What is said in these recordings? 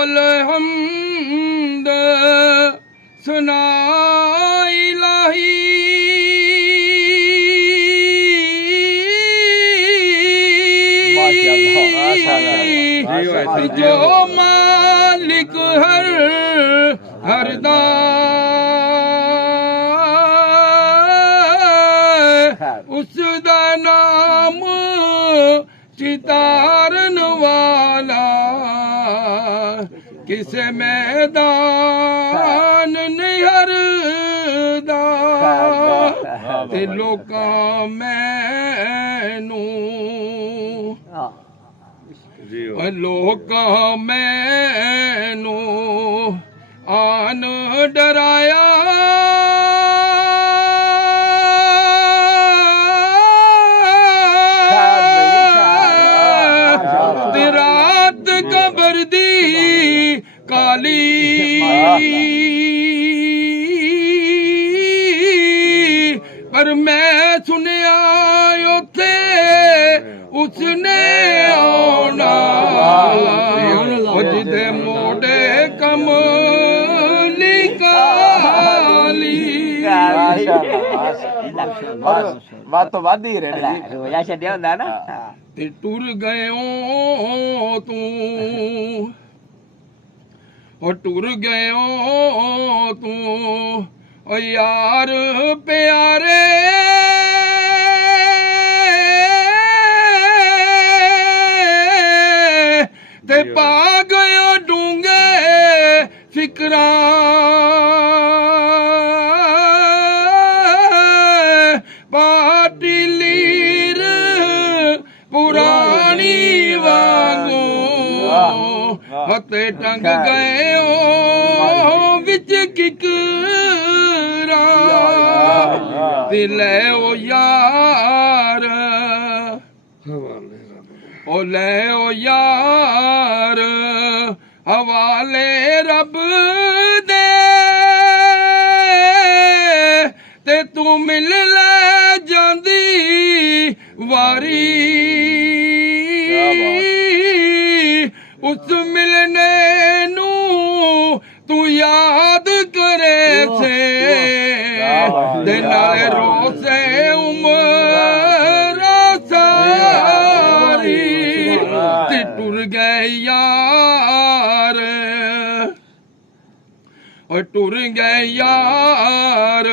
वल हमद सुना इलाही जो मालिक हर दा उस दा नाम चितारन वाला किसे मैदान नहीं हरदा ते लोकां मैनू लोकां मैनू आन डराया ते रात कबर दी काली पर मैं सुनिया उथे उसने आना जिदे मोड़े कमली काली बात तो बात ही रहे रोजा छड्या हुंदा ना ते टुर गयो तू और टुर गयो तू ओ यार प्यारे ते पा गयो डूंगे फिकरा पाटी लीर पुरानी वांगू हते टंग गए विच किकरा दिले ओ यार ओ ले ओ यार हवाले रब दे ते तू मिल ले जांदी वारी उस मिलने नू तू याद करे से ते नाले रोसे उम्र सारी ते टुर गए यार और टुर गए यार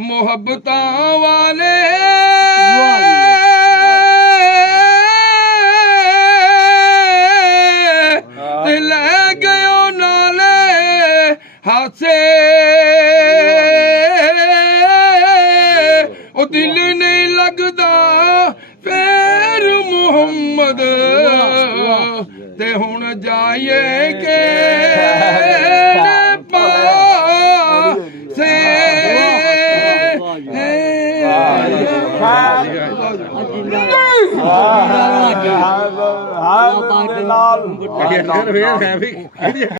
मोहब्बतां वाले ते ले गयो नाले हासे ओ दिल नहीं लगदा फिर मोहम्मद ते हुण जाइए के पासे हाँ